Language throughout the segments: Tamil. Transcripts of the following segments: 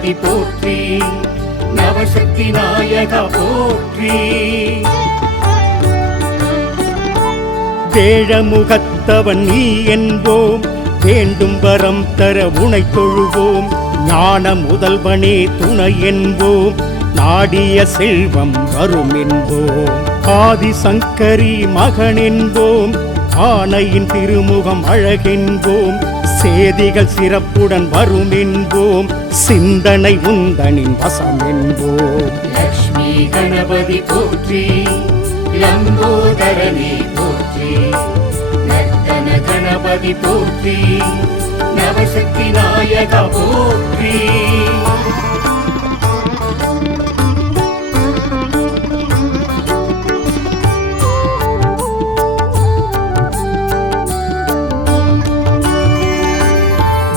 கணபதி போற்றி, நவசக்தி நாயகா போற்றி. வேழமுகத்தவன் நீ என்போம், வேண்டும் வரம் தர உனை தொழுவோம். ஞான முதல்வனே துணை என்போம், நாடிய செல்வம் வரும் என்போம். ஆதிசங்கரி மகன் என்போம், ஆனையின் திருமுகம் அழகென்போம். சேதிகள் சிறப்புடன் வரும் என்போம், சிந்தனை உந்தனின் வசம் என்போம். லக்ஷ்மி கணபதி போற்றி, லம்போதரனே போற்றி, நர்த்தன கணபதி போற்றி, நவசக்தி நாயகா போற்றி.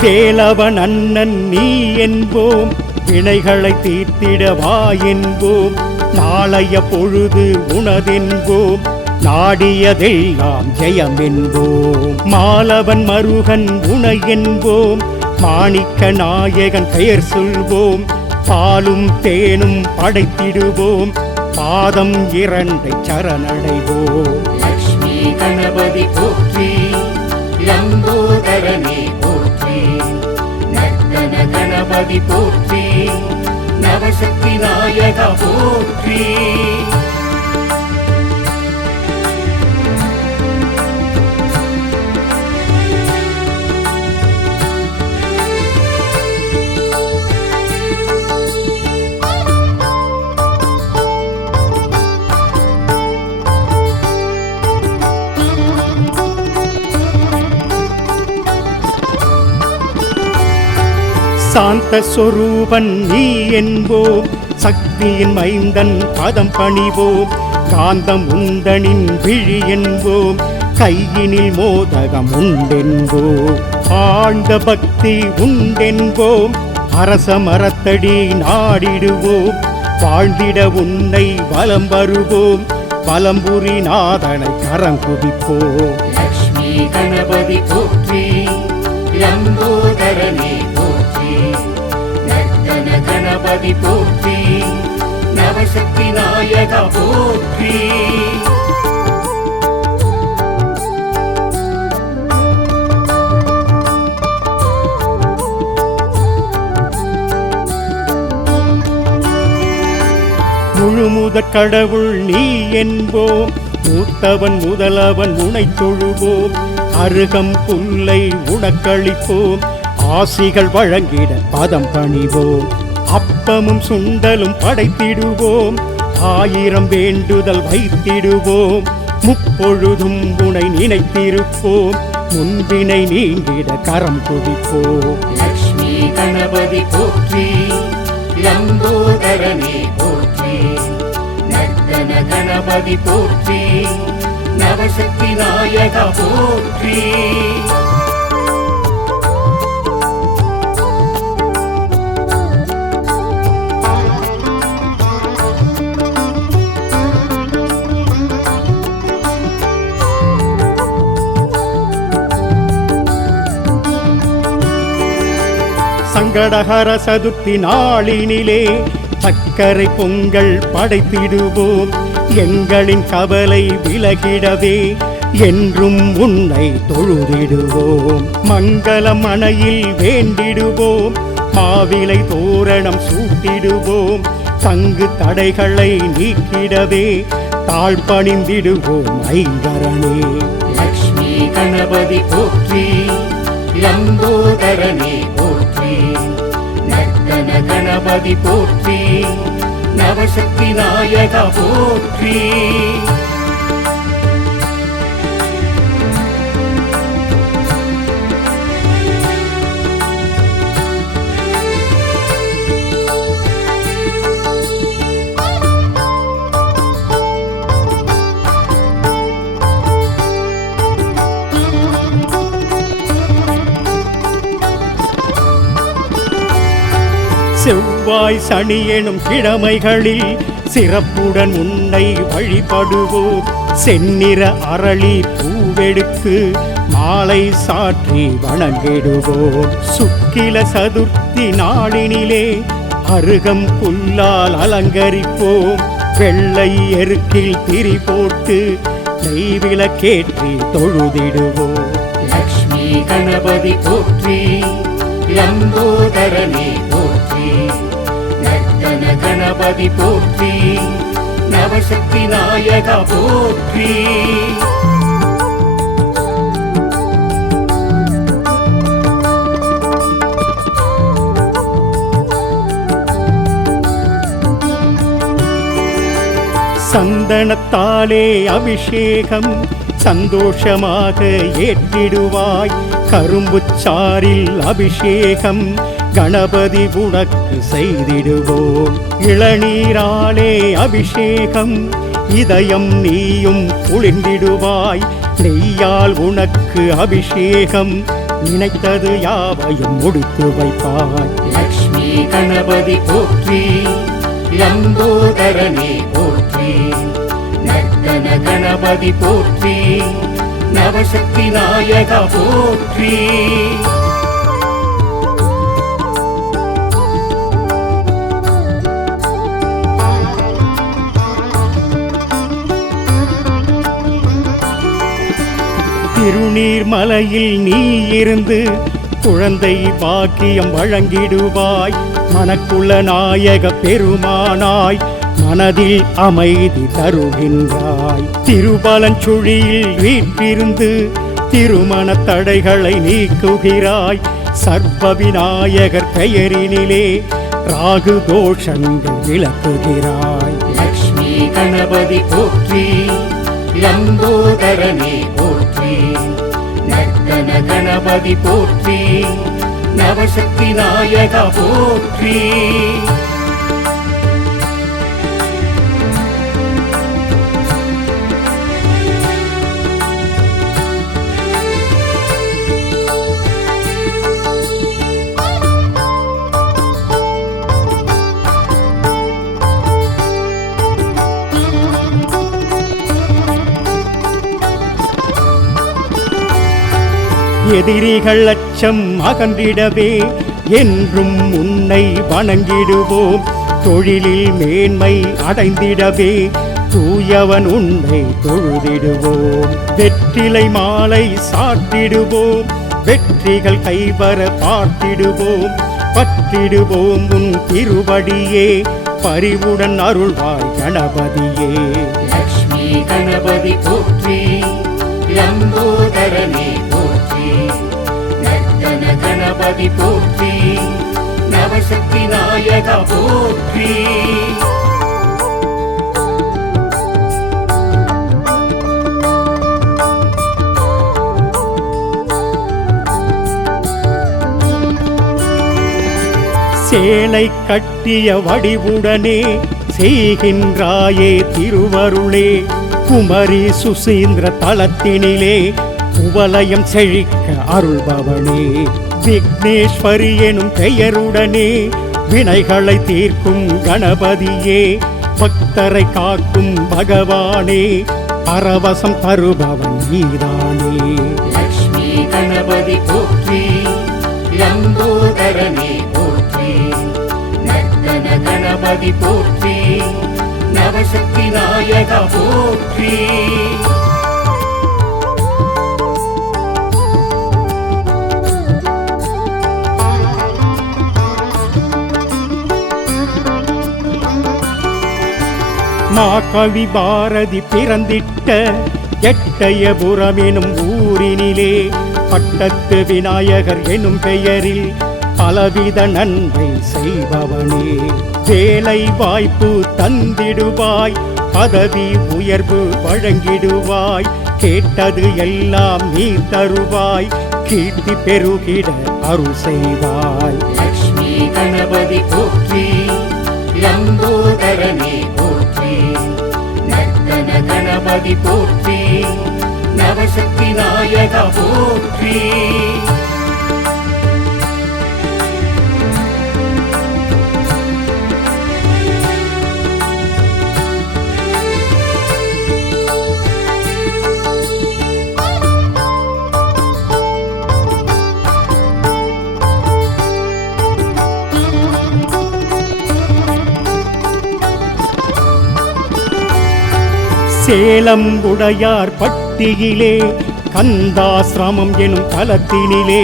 வேலவன் அண்ணன் நீ என்போம், வினைகளை தீர்த்திடவா என்போம். நாளைய பொழுது உனதென்போம், நாடியதெல்லாம் ஜெயம் என்போம். மாலவன் மருகன் உனை என்போம், மாணிக்க நாயகன் பெயர் சொல்வோம். பாலும் தேனும் படைத்திடுவோம், பாதம் இரண்டை சரணடைவோம். லக்ஷ்மி கணபதி போற்றி, லம்போதரனே போற்றி, நர்த்தன கணபதி போற்றி, நவசக்தி நாயகா போற்றி. சாந்த சொரூபன் நீ என்போம், சக்தியின் மைந்தன் பதம் பணிவோம். காந்தம் உந்தனின் விழி என்போம், கையினில் மோதகம் உண்டென்போம். ஆழ்ந்த பக்தி உண்டென்போம், அரச மரத்தடி நாடிடுவோம். வாழ்ந்திட உன்னை வலம் வருவோம், வலம்புரி நாதனை கரம் குவிப்போம். லக்ஷ்மி கணபதி போற்றி, லம்போதரனே போற்றி, நர்த்தன கணபதி போற்றி, நவசக்தி நாயகா போற்றி. முழுமுதற் கடவுள் நீ என்போம், மூத்தவன் முதலவன் உனை தொழுவோம். அருகம் புல்லை உனக்களிப்போம், ஆசிகள் வழங்கிட பதம் பணிவோம். அப்பமும் சுண்டலும் படைத்திடுவோம், 1000 வேண்டுதல் வைத்திடுவோம். முப்பொழுதும் உனை நினைத்திருப்போம், முன்பினை நீங்கிட கரம் குவிப்போம். லக்ஷ்மி கணபதி போற்றி, லம்போதரனே போற்றி, நர்த்தன கணபதி போற்றி, நவசக்தி நாயகா போற்றி. சங்கடஹர சதுர்த்தி நாளினிலே சக்கரை பொங்கல் படைத்திடுவோம். எங்களின் கவலை விலகிடவே என்றும் உன்னை தொழுதிடுவோம். மங்களம் அணையில் வேண்டிடுவோம், மாவிலை தோரணம் சூட்டிடுவோம். தங்கு தடைகளை நீக்கிடவே தாழ்பணிந்திடுவோம் ஐங்கரனே. லக்ஷ்மி கணபதி போற்றி, லம்போதரனே போற்றி, நர்த்தன கணபதி போற்றி, நவசக்தி நாயகா போற்றி. செவ்வாய் சனி எனும் கிழமைகளில் சிறப்புடன் உன்னை வழிபடுவோம். செந்நிற அரளி பூவெடுத்து மாலை சாற்றி வணங்கிடுவோம். சுக்கில சதுர்த்தி நாளினிலே அருகம் புல்லால் அலங்கரிப்போம். வெள்ளை எருக்கில் திரி போட்டு நெய்விளக்கேற்றி தொழுதிடுவோம். லக்ஷ்மி கணபதி போற்றி, லம்போதரனே போற்றி, நர்த்தன கணபதி போற்றி, நவசக்தி நாயகா போற்றி. சந்தனத்தாலே அபிஷேகம் சந்தோஷமாக ஏற்றிடுவாய். கரும்புச்சாரில் அபிஷேகம் கணபதி உனக்கு செய்திடுவோம். இளநீராலே அபிஷேகம் இதயம் நீயும் குளிர்ந்திடுவாய். நெய்யால் உனக்கு அபிஷேகம் நினைத்தது யாவையும் முடித்து வைப்பாய். லக்ஷ்மி கணபதி போற்றி, லம்போதரனே போற்றி, நர்த்தன கணபதி போற்றி, நவசக்தி நாயகா போற்றி. திருநீர்மலையில் நீ இருந்து குழந்தை பாக்கியம் வழங்கிடுவாய். மனக்குள்ள நாயக பெருமானாய் மனதில் அமைதி தருகின்றாய். திருபலஞ்சுழியில் வீற்றிருந்து திருமண தடைகளை நீக்குகிறாய். சர்வ விநாயகர் பெயரினிலே ராகு தோஷங்கள் விளக்குகிறாய். லக்ஷ்மி கணபதி போற்றி, லம்போதரனே போற்றி, நர்த்தன கணபதி போற்றி, நவசக்தி நாயகா போற்றி. எதிரிகள் அச்சம் அகன்றிடவே என்றும் உன்னை வணங்கிடுவோம். தொழிலில் மேன்மை அடைந்திடவே தூயவன் உன்னை தொழுதிடுவோம். வெற்றிலை மாலை சாட்டிடுவோம். வெற்றிகள் கைவர பார்த்திடுவோம். பற்றிடுவோம் உன் திருவடியே பரிவுடன் அருள்வாய் கணபதியே. லக்ஷ்மி கணபதி போற்றி, லம்போதரனே போற்றி, நர்த்தன கணபதி போற்றி, நவசக்தி நாயகா போற்றி. சேலை கட்டிய வடிவுடனே செய்கின்றாயே திருவருளே. குமரி சுசீந்திர தலத்தினிலே குவலயம் செழிக்க அருள்பவனே. விக்னேஸ்வரி எனும் பெயருடனே வினைகளை தீர்க்கும் கணபதியே. பக்தரை காக்கும் பகவானே பரவசம் தருபவன் நீதானே. லக்ஷ்மி கணபதி போற்றி, லம்போதரனே போற்றி, நர்த்தன கணபதி போற்றி, நவசக்தி நாயகா போற்றி. மாகவி பாரதி பிறந்திட்ட எட்டயபுரம் எனும் ஊரினிலே பட்டத்து விநாயகர் எனும் பெயரில் பலவித நன்மை செய்பவனே. வேலை வாய்ப்பு தந்திடுவாய். பதவி உயர்வு வழங்கிடுவாய். கேட்டது எல்லாம் நீ தருவாய். கீர்த்தி பெருகிட அருள் செய்வாய். லக்ஷ்மி கணபதி போற்றி, லம்போதரனே போற்றி, நர்த்தன கணபதி போற்றி, நவசக்தி நாயகா போற்றி. சேலம் உடையார் பட்டியிலே கந்தாசிரமம் எனும் தலத்தினிலே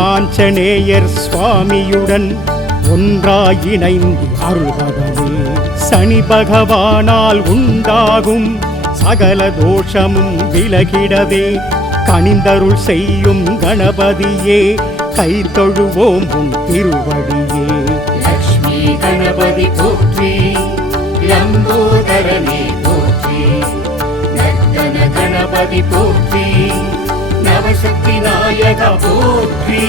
ஆஞ்சநேயர் சுவாமியுடன் ஒன்றாய் இணைந்து அருள்வதே சனி பகவானால் உண்டாகும் சகல தோஷமும் விலகிடவே கனிந்தருள் செய்யும் கணபதியே கை தொழுவோம் உன் திருவடியே. லக்ஷ்மி கணபதி போற்றி, லம்போதரனே போற்றி, நர்த்தன கணபதி போற்றி, நவசக்தி நாயக போற்றி.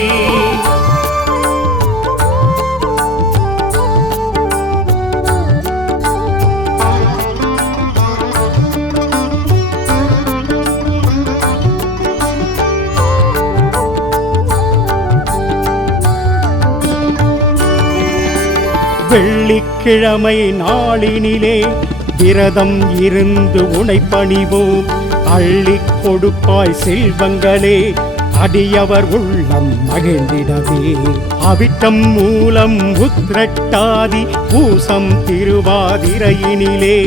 வெள்ளிக்கிழமை நாளினிலே விரதம் இருந்து உனை பணிவோம். அள்ளிக் கொடுப்பாய் செல்வங்களே அடியவர் உள்ளம் மகிழ்ந்திடவே. அவிட்டம் மூலம் உத்திரட்டாதி பூசம் திருவாதிரையினிலே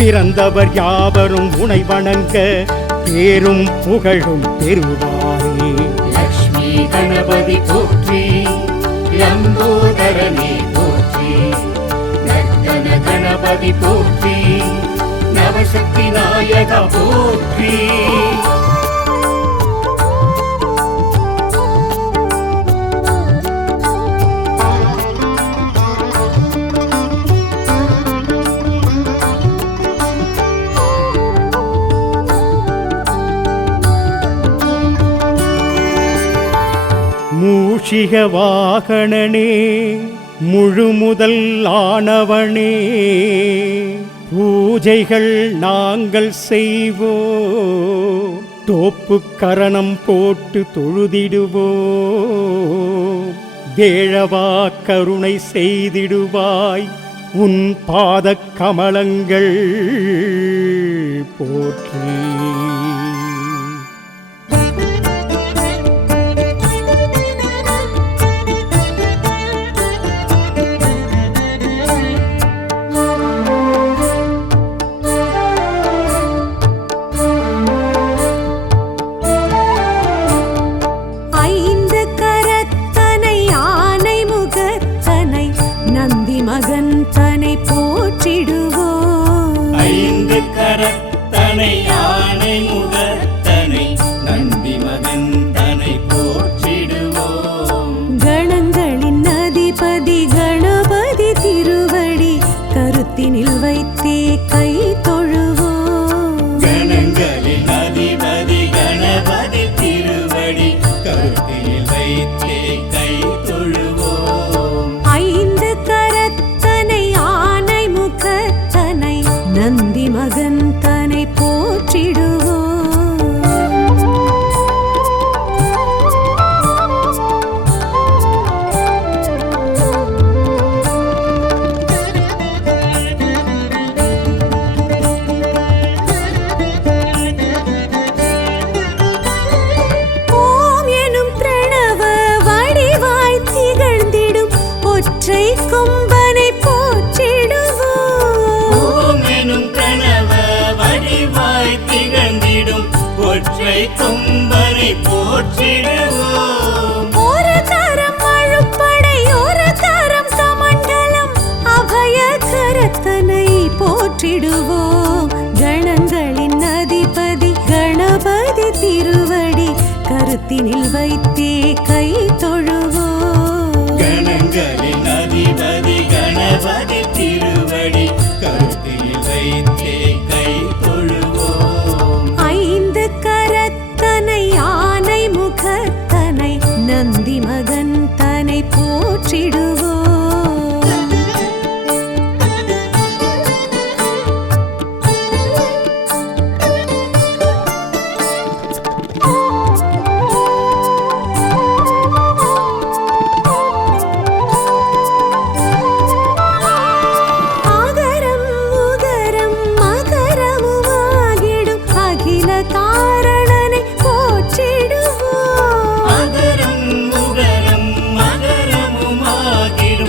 பிறந்தவர் யாவரும் உனை வணங்க பேரும் புகழும் பெறுவாரே. லக்ஷ்மி கணபதி போற்றி, லம்போதரனே போற்றி, நர்த்தன கணபதி போற்றி, நவசக்தி நாயக போற்றி. மூஷிக வாகனனே முழுமுதல் ஆனவனே பூஜைகள் நாங்கள் செய்வோம். தோப்பு கரணம் போட்டு தொழுதிடுவோம். வேழவா கருணை செய்திடுவாய் உன் பாதக் கமலங்கள் போற்றி. ஐந்து கரத்தனை யானை முகத்தனை நந்தி மகன் தனை போற்றிடுவோம். கணங்களின் அதிபதி கணபதி திருவடி கருத்தினில் வைத்தே கை தொழுவோம். கணங்களின் அதிபதி கணபதி திருவடி கருத்தினில் வைத்தே கை தொழுவோம். ஐந்து கரத்தனை யானை முகத்தனை நந்தி மகன் தனை போற்றிடுவோம். ஓம் எனும் பிரணவ வடிவாய் திகழ்ந்திடும் ஒற்றை கொம்பனை போற்றிடுவோம். ஓம் எனும் பிரணவ வடிவாய் திகழ்ந்திடும் ஒற்றை கொம்பனை போற்றிடுவோம். ஒரு கரம் அழுப்படை ஒரு கரம் கமண்டலம் அபய கரத்தனை போற்றிடுவோம். கணங்களின் அதிபதி கணபதி திருவடி கருத்தினில் வைத்தே கை தொழுவோம். கணங்களின் அதிபதி கணபதி திருவடி கருத்தில் வைத்தே கை தொழுவோம். ஐந்து கரத்தனை யானை முகத்தனை நந்தி மகன் தனை போற்றிடுவோம். ஆகரம் உகரம் மகரமுமாகிடும் அகில காரணனை போற்றிடுவோம். அகரம் உகரம் மகரமுமாகிடும்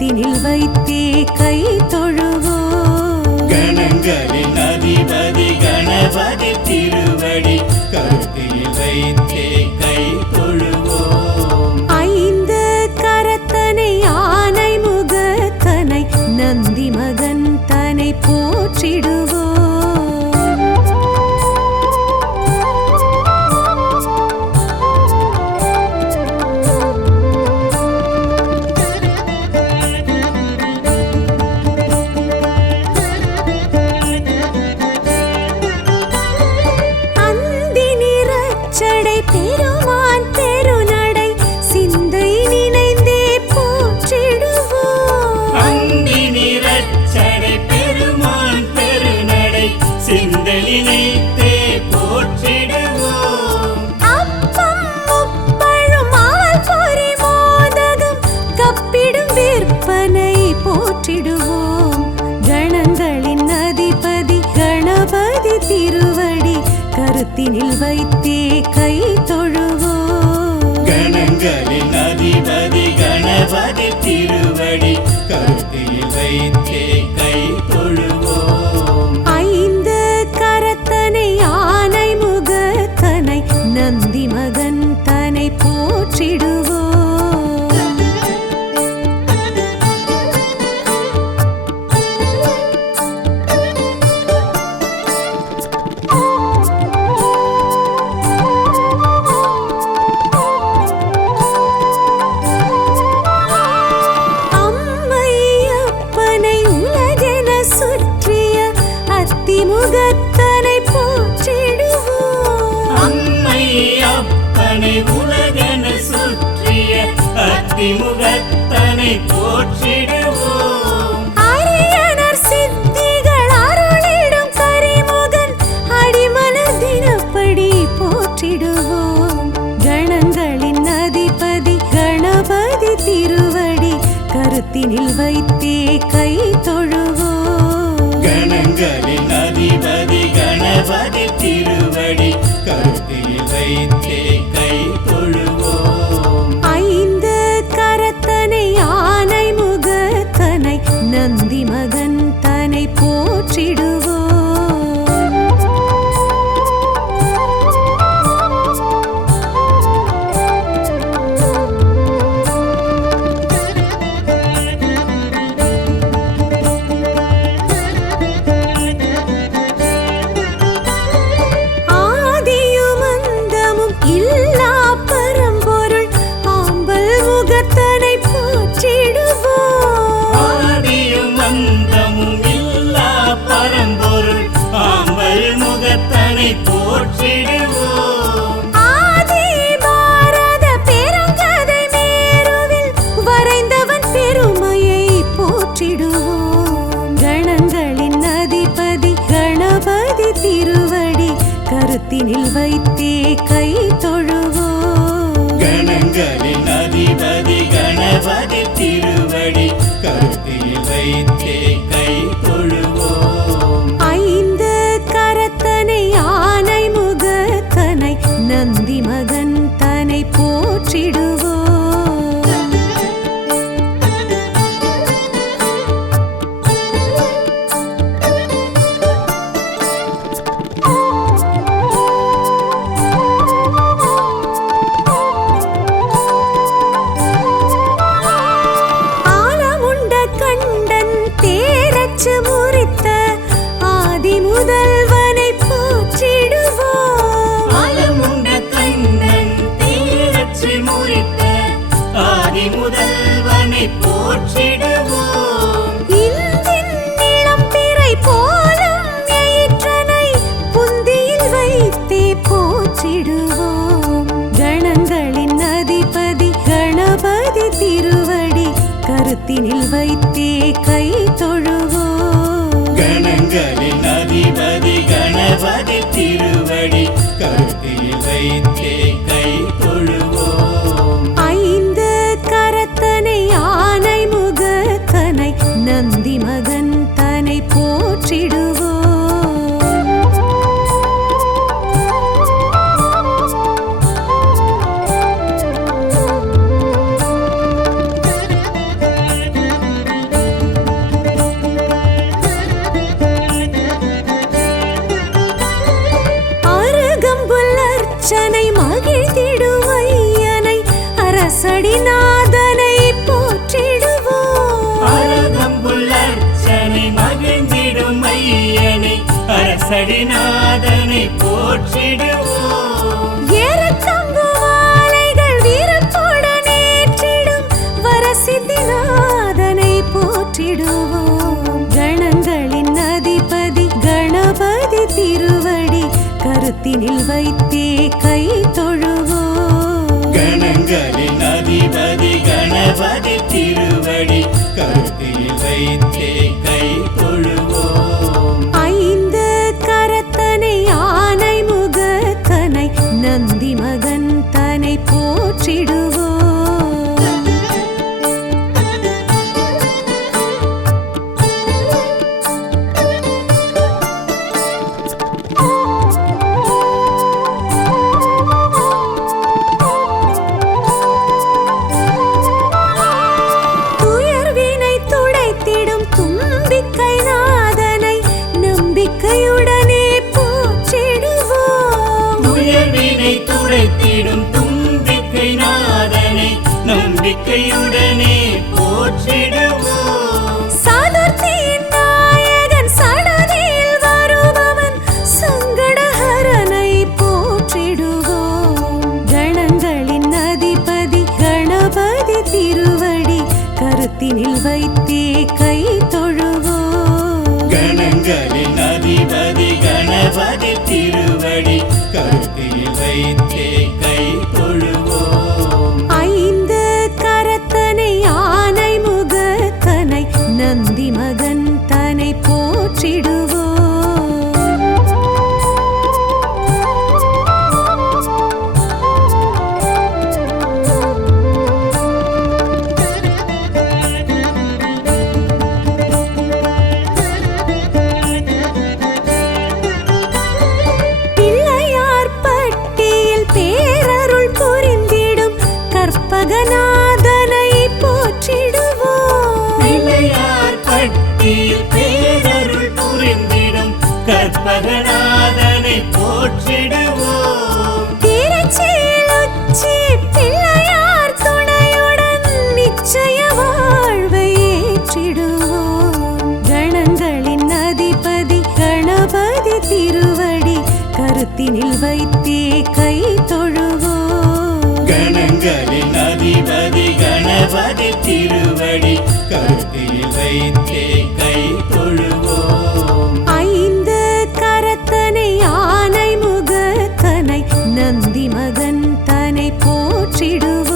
கருத்தினில் வைத்தே கை தொழுவோம். கணங்களின் அதிபதி கணபதி திருவடி கருத்தில் வைத்தே கை தொழுவோம். ஐந்து கரத்தனை ஆனை முகத்தனை நந்தி மகன் தனை போற்றிடுவோம். அந்தி நிறச்சடை பெருமான் பெருநடை சிந்தை நினைந்தே போற்றிடுவோம். அந்தி நிறச்சடை பெருமான் பெருநடை சிந்தலினைத்தே போற்றிடுவோம். அப்பம் முப்பழும் ஆல் பொறி மோதகம் கப்பிடும் விற்பனை போற்றிடுவோம். கணங்களின் அதிபதி கணபதி திருவடி கருத்தினில் வைத்தே கை தொழுவோம். கணங்களின் அதிபதி கணபதி திருவடி கருத்தில் வைத்தே கை தொழுவோம். ஐந்து கரத்தனை ஆனை முகத்தனை நந்தி மகன் தனை போற்றிடுவோம். அம்மையப்பனை உலகென சுற்றிய அத்திமுகத்தனை போற்றிடுவோம். அம்மை அப்பனை உலகென சுற்றிய அத்திமுகத்தனை போற்றிடுவோம். அரியணர் சித்திகள் அருளிடும் கரிமுகன் அடிமனதினப்படி போற்றிடுவோம். கணங்களின் அதிபதி கணபதி திருவடி கருத்தினில் வைத்தே கை தொழுவோம். கணங்களின் அதிபதி கணபதி திருவடி கருத்தில் வைத்தே கை தொழுவோம். ஐந்து கரத்தனை ஆனை முகத்தனை நந்தி மகன் தனை போற்றிடுவோம். ஆதியும் அந்தமும் இல்லா பரம்பொருள் ஆம்பல் முகத்தனை போற்றிடுவோம். ஆதியும் அந்தமும் இல்லா பரம்பொருள் ஆம்பல் முகத்தனை போற்றிடுவோம். ஆதி பாரத பெருங்கதை மேருவில் வரைந்தவன் பெருமையை போற்றிடுவோம். கணங்களின் அதிபதி கணபதி திருவடி கருத்தினில் வைத்தே கை தொழுவோம். கணங்களின் அதிபதி கணபதி திருவடி கருத்தில் வைத்தே கை தொழுவோம். ஐந்து கரத்தனை ஆனை முகத்தனை நந்தி மகன் தனை போற்றிடுவோம். ஆலமுண்ட கண்டன் தேரச்சு முறித்த ஆதி முதல்வனை போற்றிடுவோம். ஆலமுண்ட கண்ணன் தேரச்சு முறித்த ஆதி முதல்வனை போற்றிடுவோம். இந்தின் நிலம் பிறை போலும் எயிற்றனை புந்தியில் வைத்தே போற்றிடுவோம். கணங்களின் அதிபதி கணபதி திருவடி கருத்தினில் வைத்தே கை தொழுவோம். கணங்களின் அதிபதி கணபதி திருவடி கருத்தில் வைத்தே கை தொழுவோம். ஐந்து கரத்தனை ஆனை முகத்தனை நந்தி மகன் தனை போற்றிடுவோம். அரசடிநாதனை போற்றிடுவோம். அருகம்புல்லர்ச்சனை மகிழ்ந்திடும் ஐயனை அரசடிநாதனை போற்றிடுவோம். ஏறச்சங்கு மாலைகள் வீரத்துடன் ஏற்றிடும் வரசித்திநாதனை போற்றிடுவோம். கணங்களின் அதிபதி கணபதி திருவடி கருத்தினில் வைத்தே கை தொழுவோம். கணங்களின் அதிபதி கணபதி திருவடி கருத்தில் வைத்தே கை தொழுவோம். ஐந்து கரத்தனை ஆனை முகத்தனை நந்தி மகன் தனை போற்றிடுவோம். துயர்வினை துடைத்திடும் தும்பிக்கை நாதனை நம்பிக்கையுடனே போற்றிடுவோம். உயர்வினை துடைத்திடும் தும்பிக்கை நாதனை நம்பிக்கையுடனே போற்றிடுவோம். சதுர்த்தியின் நாயகன் சடதியில் வருபவன் சங்கடஹரனை போற்றிடுவோம். கணங்களின் அதிபதி கணபதி திருவடி கருத்தினில் வைத்தே கை தொழுவோம். கணங்களின் அதிபதி கணபதி திருவடி கருத்தில் வைத்தே கை தொழுவோம். ஐந்து கரத்தனை ஆனை முகத்தனை நந்தி மகன் தனை போற்றிடுவோம். பிள்ளையார் பட்டியில் பேரருள் புரிந்திடும் கற்பகநாதனை போற்றிடுவோம். பிள்ளையார் பட்டியில் பேரருள் புரிந்திடும் கற்பகநாதனை போற்றிடுவோம். திருச்சியில் உச்சி பிள்ளையார் துணையுடன் நிச்சய வாழ்வை ஏற்றிடுவோம். கணங்களின் அதிபதி கணபதி திருவடி கருத்தினில் வைத்தே கை தொழுவோம். கணங்களின் அதிபதி கணபதி திருவடி கருத்தில் வைத்தே கை தொழுவோம். ஐந்து கரத்தனை ஆனை முகத்தனை நந்தி மகன் தனை போற்றிடுவோம்.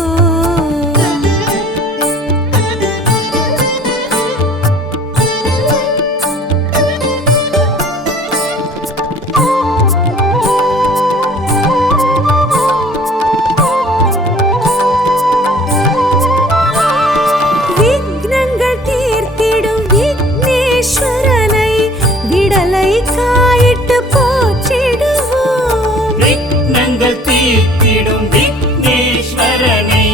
விக்னங்கள் தீர்த்திடும் விக்னேஸ்வரனை விடலை காயிட்டு போற்றிடுவோம். விக்னங்கள் தீர்த்திடும் விக்னேஸ்வரனை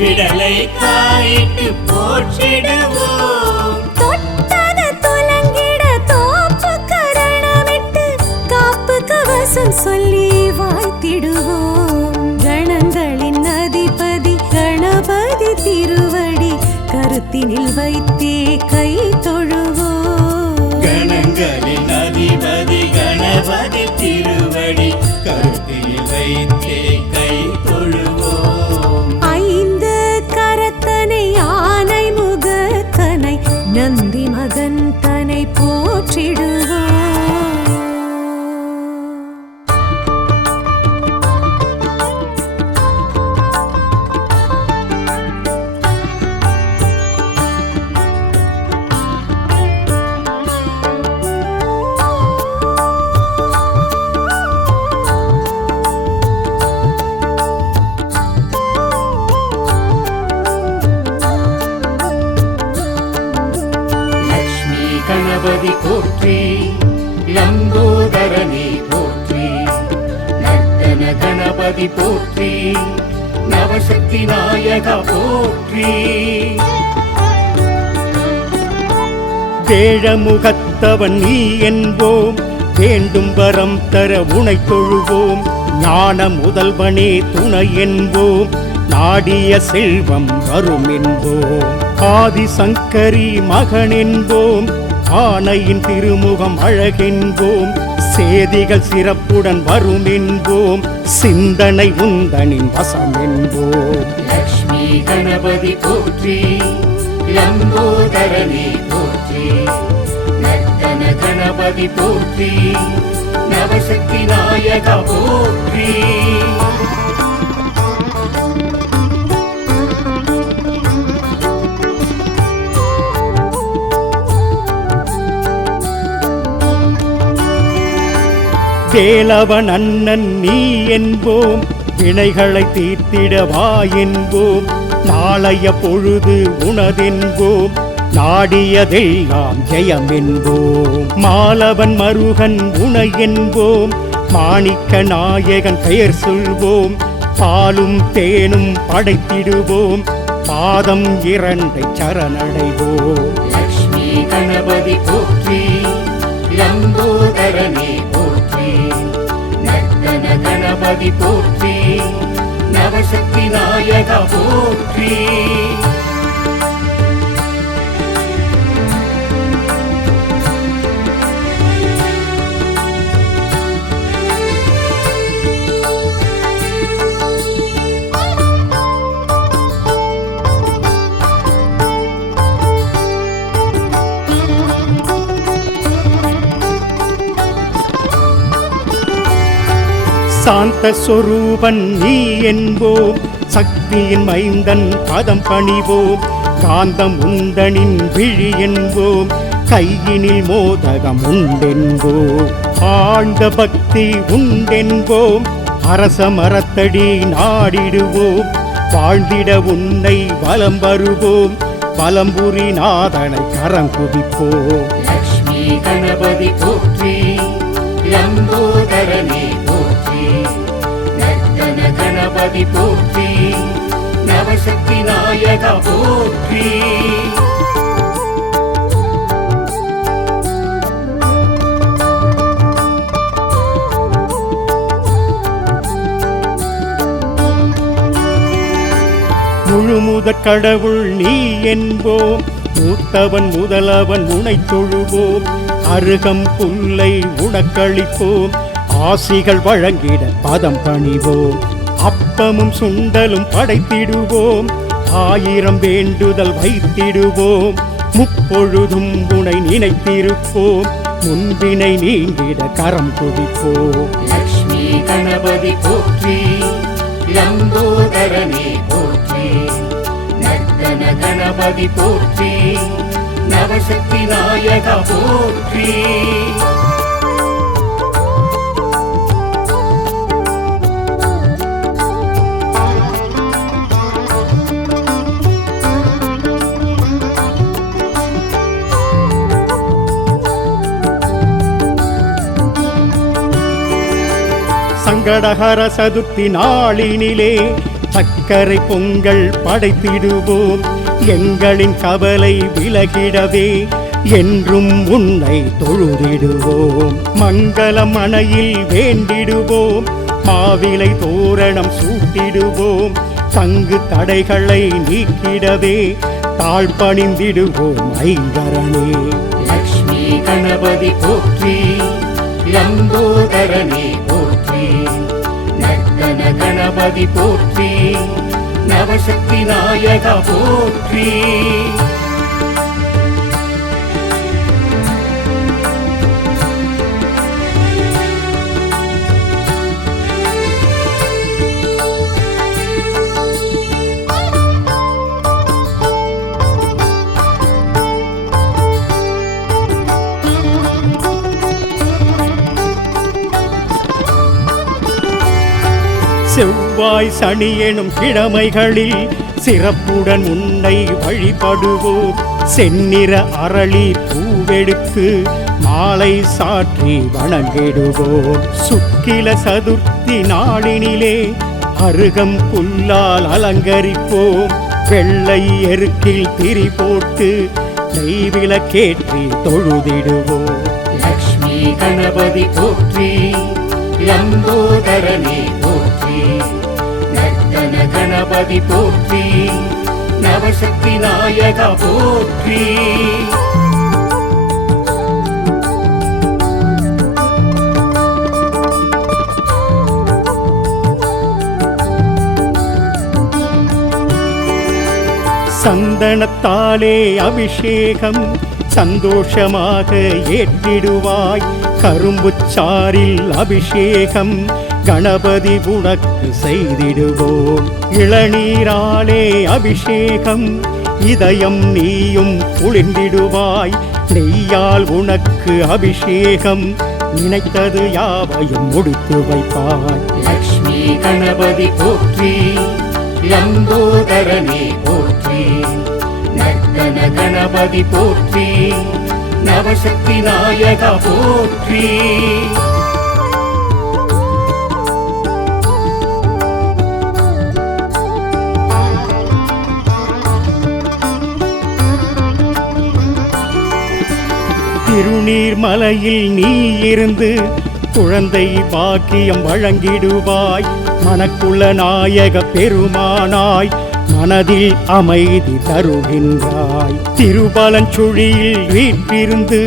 விடலை காயிட்டு போற்றிடுவோம். தொட்டத துலங்கிட தோப்பு கரணமிட்டு காப்பு கவசம் சொல்லி வாழ்த்திடுவோம். கணங்களின் அதிபதி கணபதி திருவடி கருத்தினில் வைத்தே கை தொழுவோம். கணங்களின் அதிபதி கணபதி திருவடி கருத்தில் வைத்தே கை தொழுவோம். ஐந்து கரத்தனை ஆனை முகத்தனை நந்தி மகன் தனை போற்றிடுவோம். லக்ஷ்மி கணபதி போற்றி லம்போதரனே போற்றி நர்த்தன கணபதி போற்றி நவசக்தி நாயக போற்றி வேழமுகத்தவன் நீ என்போம் வேண்டும் வரம் தர உனை தொழுவோம் ஞான முதல்வனே துணை என்போம் நாடிய செல்வம் வரும் என்போம். ஆதிசங்கரி மகன் என்போம். ஆனையின் திருமுகம் அழகென்போம். சேதிகள் சிறப்புடன் வரும் என்போம். சிந்தனை உந்தனின் வசம் என்போம். லக்ஷ்மி கணபதி போற்றி, லம்போதரனே போற்றி, நர்த்தன கணபதி போற்றி, நவசக்தி நாயக போற்றி. வேலவன் அண்ணன் நீ என்போம். வினைகளை தீர்த்திடவா என்போம். நாளைய பொழுது உனதென்போம். நாடியதெல்லாம் ஜெயம் என்போம். மாலவன் மருகன் உனை என்போம். மாணிக்க நாயகன் பெயர் சொல்வோம். பாலும் தேனும் படைத்திடுவோம். பாதம் இரண்டை சரணடைவோம். லக்ஷ்மி கணபதி போற்றி, லம்போதரனே போற்றி, நர்த்தன கணபதி போற்றி, நவசக்தி நாயக போற்றி. சாந்த சொரூபன் நீ என்போம். சக்தியின் மைந்தன் பதம் பணிவோம். காந்தம் உந்தனின் விழி என்போம். கையினில் மோதகம் உண்டென்போம். ஆழ்ந்த பக்தி உண்டென்போம். அரச மரத்தடி நாடிடுவோம். வாழ்ந்திட உன்னை வலம் வருவோம். வலம்புரி நாதனை கரம் குதிப்போம். லக்ஷ்மி கணபதி போற்றி, லம்போதரனே போற்றி, நர்த்தன கணபதி போற்றி, நவசக்தி நாயக போற்றி. முழுமுதற் கடவுள் நீ என்போம். மூத்தவன் முதலவன் உனை தொழுவோம். அருகம் புல்லை உனக்களிப்போம். ஆசிகள் வழங்கிட பதம் பணிவோம். அப்பமும் சுண்டலும் படைத்திடுவோம். 1000 வேண்டுதல் வைத்திடுவோம். முப்பொழுதும் உனை நினைத்திருப்போம். முன்பினை நீங்கிட கரம் குதிப்போம். லக்ஷ்மி கணபதி போற்றி, லம்போதரனே போற்றி, நர்த்தன கணபதி போற்றி, நவசக்தி நாயக போற்றி. சங்கடஹர சதுர்த்தி நாளினிலே சக்கரை பொங்கல் படைத்திடுவோம். எங்களின் கவலை விலகிடவே என்றும் உன்னை தொழுதிடுவோம். மங்களம் மனையில் வேண்டிடுவோம். மாவிலை தோரணம் சூட்டிடுவோம். தங்கு தடைகளை நீக்கிடவே தாழ் பணிந்திடுவோம் ஐங்கரனே. லக்ஷ்மி கணபதி போற்றி, லம்போதரனே போற்றி, நர்த்தன கணபதி போற்றி, நவசக்தி நாயக போற்றி. செவ்வாய் சனி எனும் கிழமைகளில் சிறப்புடன் உன்னை வழிபடுவோம். செந்நிற அரளி பூவெடுத்து மாலை சாற்றி வணங்கிடுவோம். சுக்கில சதுர்த்தி நாளினிலே அருகம் புல்லால் அலங்கரிப்போம். வெள்ளை எருக்கில் திரி போட்டு நெய்விளக்கேற்றி தொழுதிடுவோம். லக்ஷ்மி கணபதி போற்றி, லம்போதரனே போற்றி, நர்த்தன நர்த்தன கணபதி போற்றி, நவசக்தி நாயகா போற்றி. சந்தனத்தாலே அபிஷேகம் சந்தோஷமாக ஏற்றிடுவாய், கரும்புச்சாரில் அபிஷேகம் கணபதி உனக்கு செய்திடுவோம். இளநீராலே அபிஷேகம் இதயம் நீயும் குளிர்ந்திடுவாய், நெய்யால் உனக்கு அபிஷேகம் நினைத்தது யாவையும் முடித்து வைப்பாய். லக்ஷ்மி கணபதி போற்றி, லம்போதரனே போற்றி, நர்த்தன கணபதி போற்றி, நவசக்தி நாயகா போற்றி. திருநீர்மலையில் நீ இருந்து குழந்தை பாக்கியம் வழங்கிடுவாய், மனக்குள்ள நாயக பெருமானாய் மனதில் அமைதி தருகின்றாய். திருபலஞ்சுழியில் வீற்றிருந்து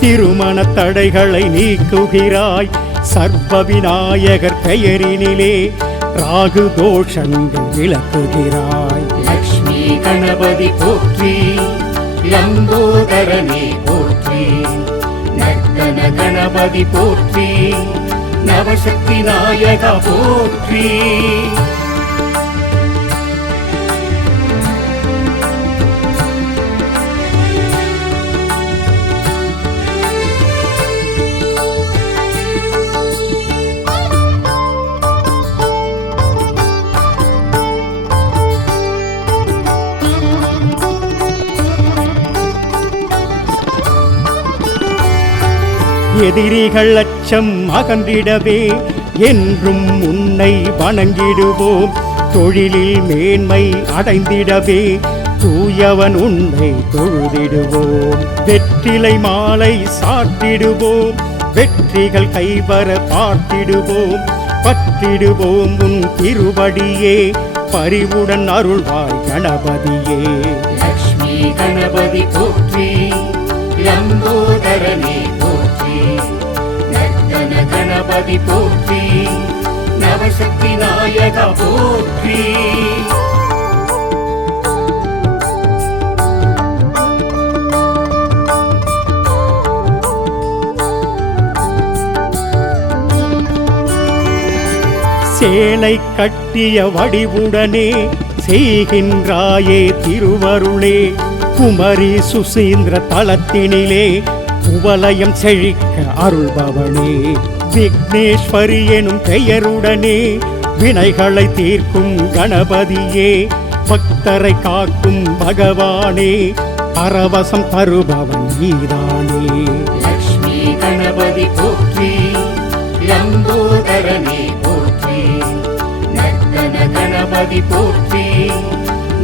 திருமண தடைகளை நீக்குகிறாய், சர்வ விநாயகர் பெயரினிலே ராகு தோஷங்கள் விளக்குகிறாய். லக்ஷ்மி கணபதி போற்றி, லம்போதரனே போற்றி, நர்த்தன கணபதி போற்றி, நவசக்தி நாயகா போற்றி. எதிரிகள் அச்சம் அகன்றிடவே என்றும் உன்னை வணங்கிடுவோம், தொழிலில் மேன்மை அடைந்திடவே தூயவன் உன்னை தொழுதிடுவோம். வெற்றிலை மாலை சாட்டிடுவோம், வெற்றிகள் கைவர பார்த்திடுவோம், பற்றிடுவோம் உன் திருவடியே பரிவுடன் அருள்வாய் கணபதியே. லக்ஷ்மி கணபதி போற்றி, லம்போதரனே போற்றி, நர்த்தன கணபதி போற்றி, நவசக்தி நாயகா போற்றி. சேலை கட்டிய வடிவுடனே செய்கின்றாயே திருவருளே, குமரி சுசீந்திர தலத்தினிலே குவலயம் செழிக்க அருள்பவனே. விக்னேஸ்வரி எனும் பெயருடனே வினைகளை தீர்க்கும் கணபதியே, பக்தரை காக்கும் பகவானே பரவசம் தருபவன் நீதானே. லக்ஷ்மி கணபதி போற்றி, லம்போதரனே போற்றி, நர்த்தன கணபதி போற்றி,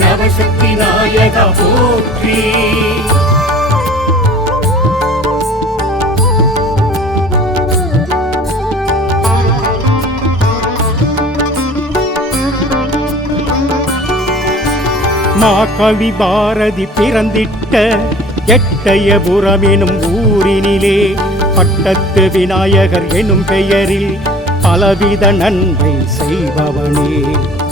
நவசக்தி நாயகா போற்றி. மாகவி பாரதி பிறந்திட்ட எட்டயபுரம் எனும் ஊரினிலே பட்டத்து விநாயகர் எனும் பெயரில் பலவித நன்மை செய்பவனே.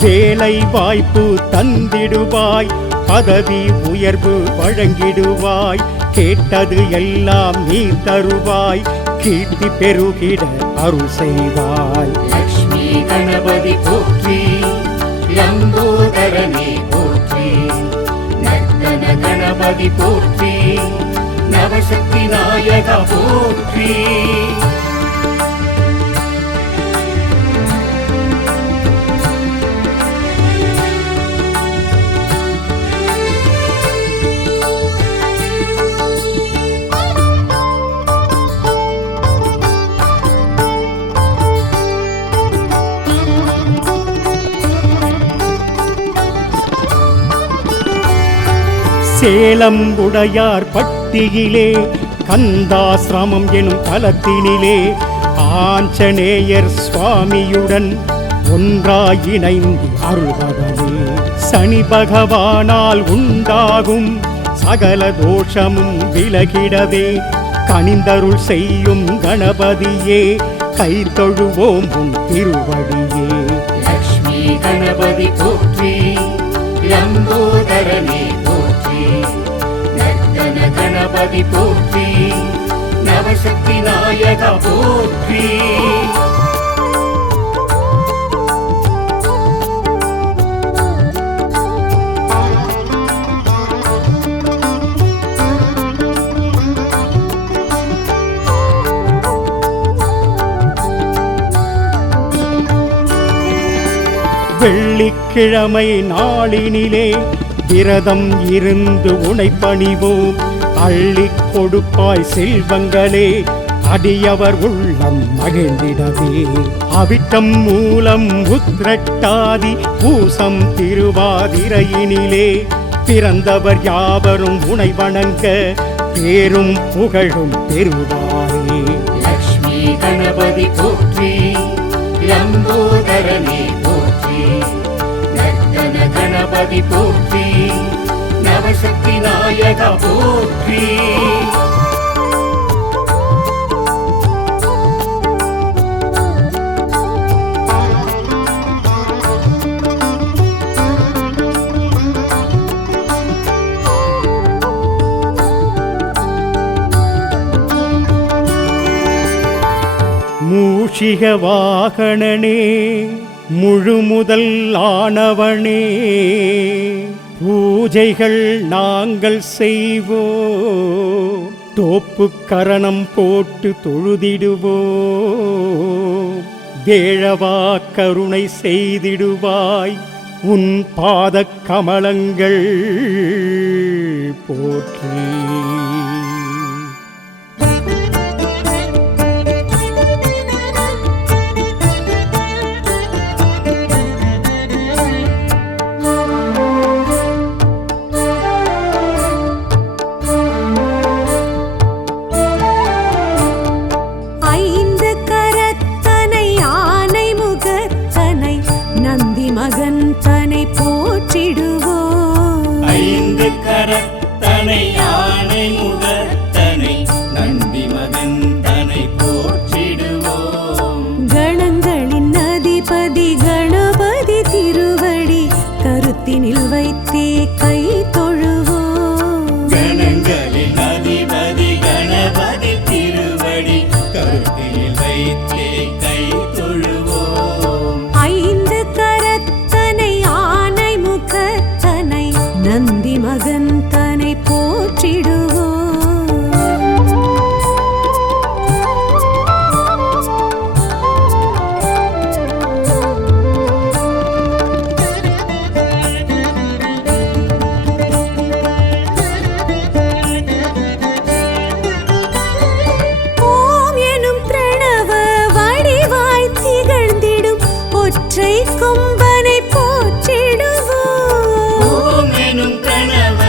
வேலை வாய்ப்பு தந்திடுவாய், பதவி உயர்வு வழங்கிடுவாய், கேட்டது எல்லாம் நீ தருவாய், கீர்த்தி பெருகிட அருள் செய்வாய். லக்ஷ்மி கணபதி போற்றி, லம்போதரனே போற்றி, நர்த்தன கணபதி போற்றி, நவசக்தி நாயகா போற்றி. சேலம் உடையார் பட்டியிலே கந்தாசிரமம் எனும் தலத்தினிலே ஆஞ்சநேயர் சுவாமியுடன் ஒன்றாய் இணைந்து அருள்பவனே. சனி பகவானால் உண்டாகும் சகல தோஷமும் விலகிடவே கனிந்தருள் செய்யும் கணபதியே, கை தொழுவோம் உன் திருவடியே. லக்ஷ்மி கணபதி போற்றி, லம்போதரனே போற்றி, நர்த்தன கணபதி போற்றி, நவசக்தி நாயகா போற்றி. வெள்ளிக்கிழமை நாளினிலே விரதம் இருந்து உனை பணிவோம். அள்ளிக் கொடுப்பாய் செல்வங்களே, அடியவர் உள்ளம் மகிழ்ந்திடவே. அவிட்டம் மூலம் உத்திரட்டாதி பூசம் திருவாதிரையினிலே பிறந்தவர் யாவரும் உனை வணங்க பேரும் புகழும் பெறுவாரே. லக்ஷ்மி கணபதி போற்றி, லம்போதரனே போற்றி, நர்த்தன கணபதி போற்றி, நவசக்தி நாயகா போற்றி. மூஷிக வாகனனே, முழுமுதல் ஆனவனே, பூஜைகள் நாங்கள் செய்வோம். தோப்பு கரணம் போட்டு தொழுதிடுவோம். வேழவா கருணை செய்திடுவாய், உன் பாதக் கமலங்கள் போற்றி. மகந்தனை போற்றிடுவோம். ஐந்து கரத்தனை யானை முகத்தனை நந்தி மகந்தனை போற்றிடுவோம். கணங்களின் அதிபதி கணபதி திருவடி கருத்தினில் வைத்தே கை தொழுவோம். கணங்களின் அதிபதி கணபதி திருவடி கருத்தினில் வைத்தே கை தொழுவோம். ஐந்து கரத்தனை ஆனை முகத்தனை நந்தி மகந்தனை போற்றிடுவோம். ஓம் எனும் பிரணவ வடிவாய் திகழ்ந்திடும் ஒற்றை கொம்பனை போற்றிடுவோம். ஓம் எனும் கணவ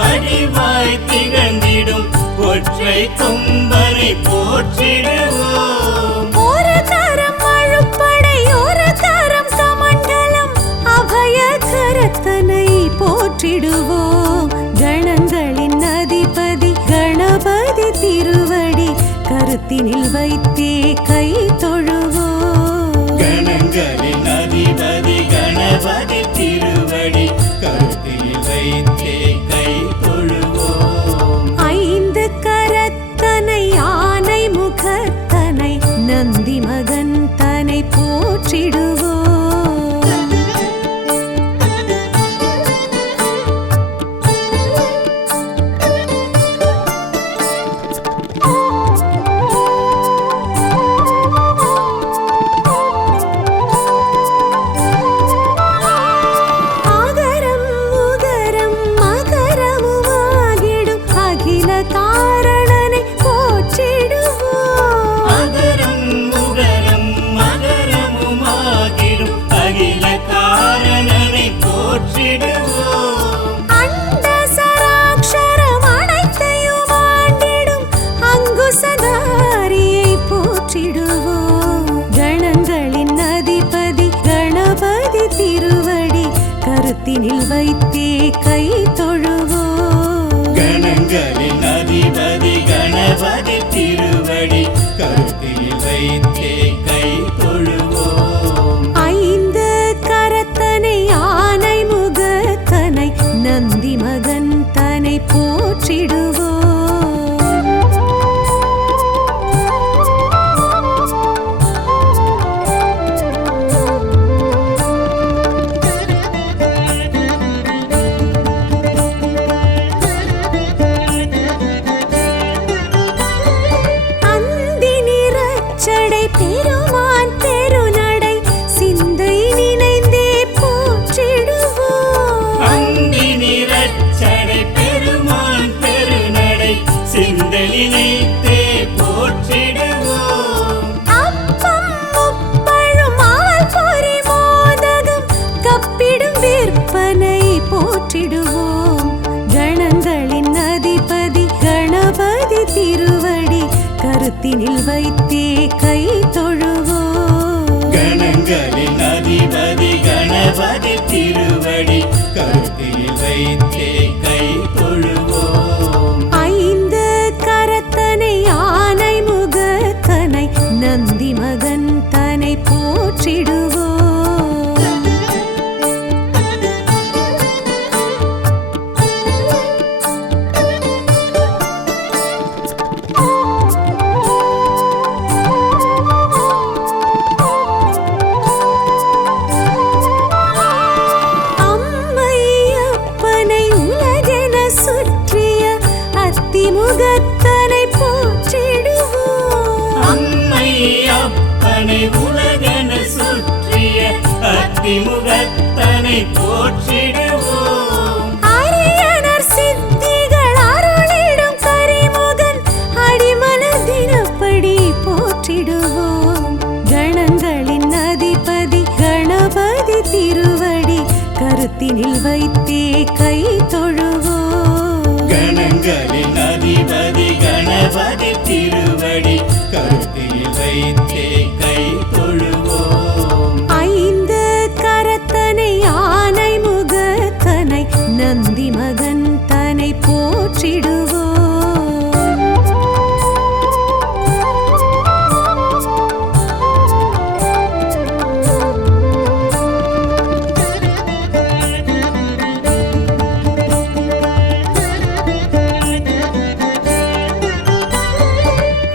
வடிவாய் திகழ்ந்திடும் ஒற்றை கொம்பனை போற்றிடுவோம். ஒரு கரம் அழுப்படை ஒரு கரம் சமண்டலம் அபய கரத்தனை போற்றிடுவோம். கணங்களின் அதிபதி கணபதி திருவடி கருத்தினில் வைத்தே கை தொழுவோம். கணங்களின் அதிபதி கணபதி திருவடி கருத்தில் வைத்தே கை தொழுவோம். ஐந்து கரத்தனை ஆனை முகத்தனை நந்தி மகந்தனை போற்றிடுவோம். ஆகரம் உகரம் கணபதி திருவடி கருத்தில் வைத்தே கை தொழுவோம். ஐந்து கரத்தனை ஆனை முகத்தனை நந்தி மகன் தனை போற்றிடுவோம். அந்தி நிறச்சடை பெருமான் பெருநடை சிந்தை நினைந்தே போற்றிடுவோம். அந்தி நிறச்சடை பெருமான் பெருநடை சிந்தை நினைத்தே போற்றிடுவோம். அப்பம் முப்பழும் ஆல் பொரி மோதகம் கப்பிடும் விற்பனை போற்றிடுவோம். கணங்களின் அதிபதி கணபதி திருவடி கருத்தினில் வைத்தே கை தொழுவோம். கணங்களின் அதிபதி கணபதி திருவடி கருத்தில் வைத்தே கை தொழுவோம். ஐந்து கரத்தனை ஆனை முகத்தனை நந்தி மகன் தனை போற்றிடுவோம். அம்மையப்பனை உலகென சுற்றிய அத்திமுகத்தனை போற்றிடுவோம். அம்மை அப்பனை உலகென சுற்றிய அத்திமுகத்தனை போற்றிடுவோம். அரியனர் சித்திகள் அருளிடும் கரிமுகன் அடிமலதினப்படி போற்றிடுவோம். கணங்களின் அதிபதி கணபதி திருவடி கருத்தினில் வைத்தே கை தொழுவோம். கணங்களின் அதிபதி கணபதி திருவடி கருத்தில் வைத்தே கை தொழுவோம். ஐந்து கரத்தனை ஆனை முகத்தனை நந்தி மகன் தனை போற்றிடுவோம்.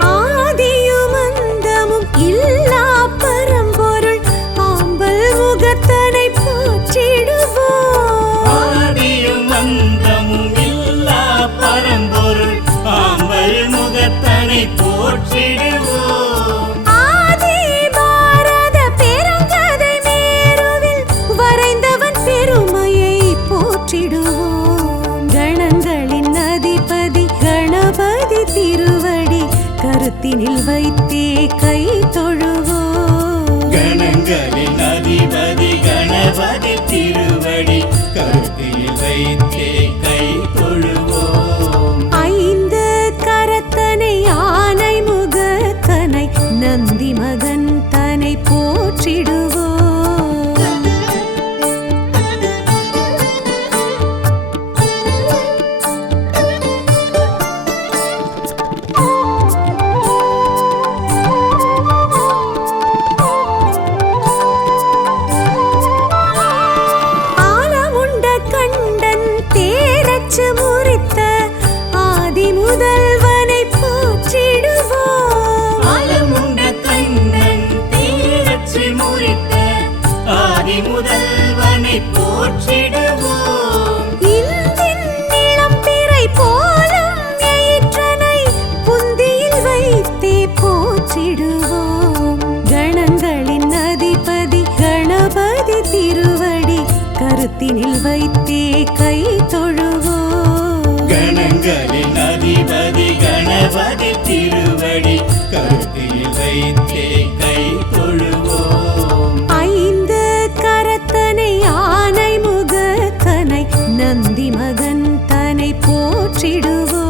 ஆதியும் அந்தமும் இல்லா பரம்பொருள் ஆம்பல் முகத்தனை போற்றிடுவோம். ஆதியும் அந்தமும் இல்லா பரம்பொருள் ஆம்பல் முகத்தனை போற்றிடுவோம். ஆதி பாரத பெருங்கதை மேருவில் வரைந்தவன் பெருமையை போற்றிடுவோம். கணங்களின் அதிபதி கணபதி திருவடி கருத்தினில் வைத்தே கை தொழுவோம். கணங்களின் அதிபதி கணபதி திருவடி கருத்தில் வைத்தே கை தொழுவோம். ஐந்து கரத்தனை ஆனை முகத்தனை நந்தி மகன் தனை போற்றிடுவோம். ஆலமுண்ட கண்டன் தேரச்சு முறித்த ஆதி முதல்வனை போற்றிடுவோம். ஆலமுண்ட கண்ணன் தீரச்சு முறித்த ஆதி முதல்வனை போற்றிடுவோம். இந்தின் இளம்பிறை போலும் எயிற்றனை புந்தியில் வைத்தே போற்றிடுவோம். கணங்களின் அதிபதி கணபதி திருவடி கருத்தினில் வைத்தே கை தொழுவோம். கணங்களின் அதிபதி கணபதி திருவடி கருத்தில் வைத்தே கை தொழுவோம். ஐந்து கரத்தனை ஆனை முகத்தனை நந்தி மகன் தனை போற்றிடுவோம்.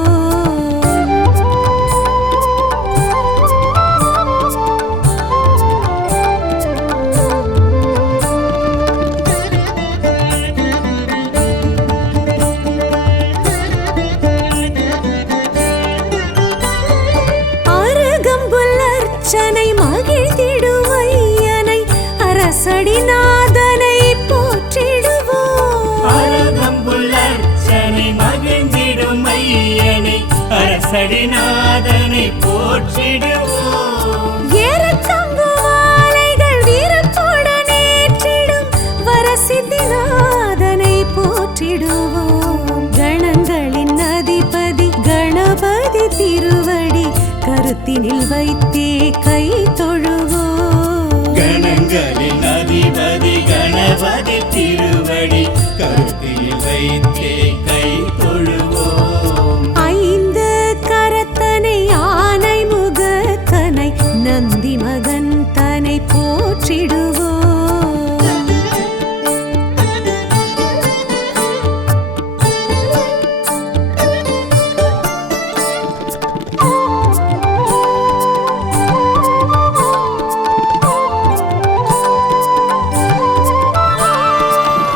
அரசடிநாதனை போற்றிடுவோம். ஏறத்தங்கு மாலைகள் வீரத்துடன் ஏற்றிடும் வரசித்திநாதனை போற்றிடுவோம். கணங்களின் அதிபதி கணபதி திருவடி கருத்தினில் வைத்தே கை தொழுவோம். கணங்களின் அதிபதி கணபதி திருவடி கருத்தில் வைத்தே கை தொழுவோம். ஐந்து கரத்தனை யானை முகத்தனை நந்தி மகன் தனை போற்றிடுவோம்.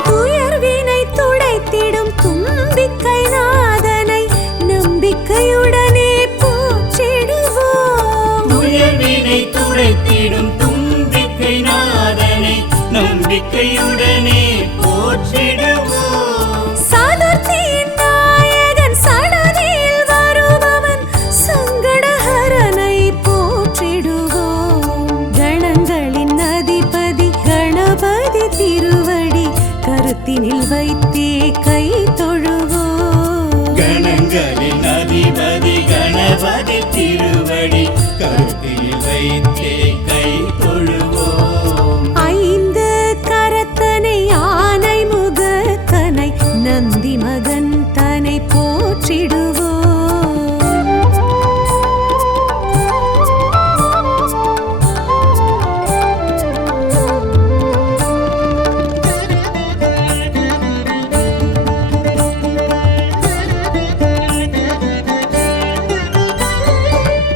துயர்வினை துடைத்திடும் தும்பிக்கை நாதனை நம்பிக்கையுடனே போற்றிடுவோம். உயர்வினை துடைத்திடும் தும்பிக்கை நாதனை நம்பிக்கையுடனே போற்றிடுவோம். சதுர்த்தியின் நாயகன் சடதியில் வருபவன் சங்கடஹரனை போற்றிடுவோம். கணங்களின் அதிபதி கணபதி திருவடி கருத்தினில் வைத்தே கை தொழுவோம். கணங்களின் அதிபதி கணபதி திருவடி கருத்தில் வைத்தே கை தொழுவோம். ஐந்து கரத்தனை யானை முகத்தனை நந்தி மகன் தனை போற்றிடுவோம்.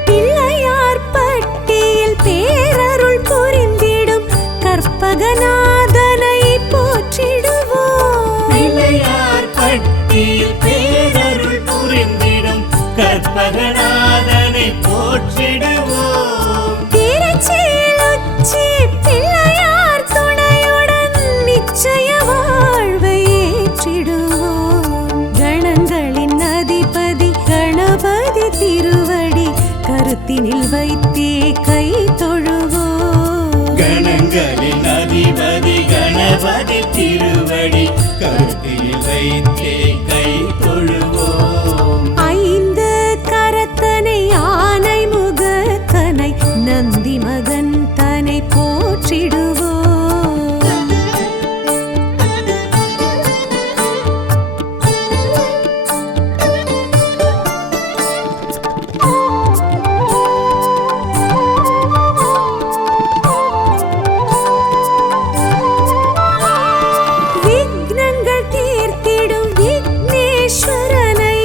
பிள்ளையார் பட்டியில் பேரருள் புரிந்திடும் கற்பகநாதனை போற்றிடுவோம். பிள்ளையார் பட்டியில் பேரருள் புரிந்திடும் கற்பகநாதனை போற்றிடுவோம். திருச்சியில் உச்சி பிள்ளையார் துணையுடன் நிச்சய வாழ்வை ஏற்றிடுவோம். கணங்களின் அதிபதி கணபதி திருவடி கருத்தினில் வைத்தே கை தொழுவோம். கணங்களின் அதிபதி கணபதி திருவடி கருத்தில் வைத்தே கை தொழுவோம். ஐந்து கரத்தனை யானை முகத்தனை நந்தி மகன் தனை போற்றிடுவோம். விக்னங்கள் தீர்த்திடும் விக்னேஸ்வரனை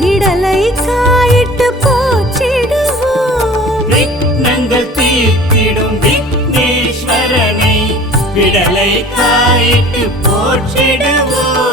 விடலை காயிட்டு போற்றிடுவோம். விக்னங்கள் தீர்த்திடும் விக்னேஸ்வரனை விடலை காயிட்டு போற்றிடுவோம்.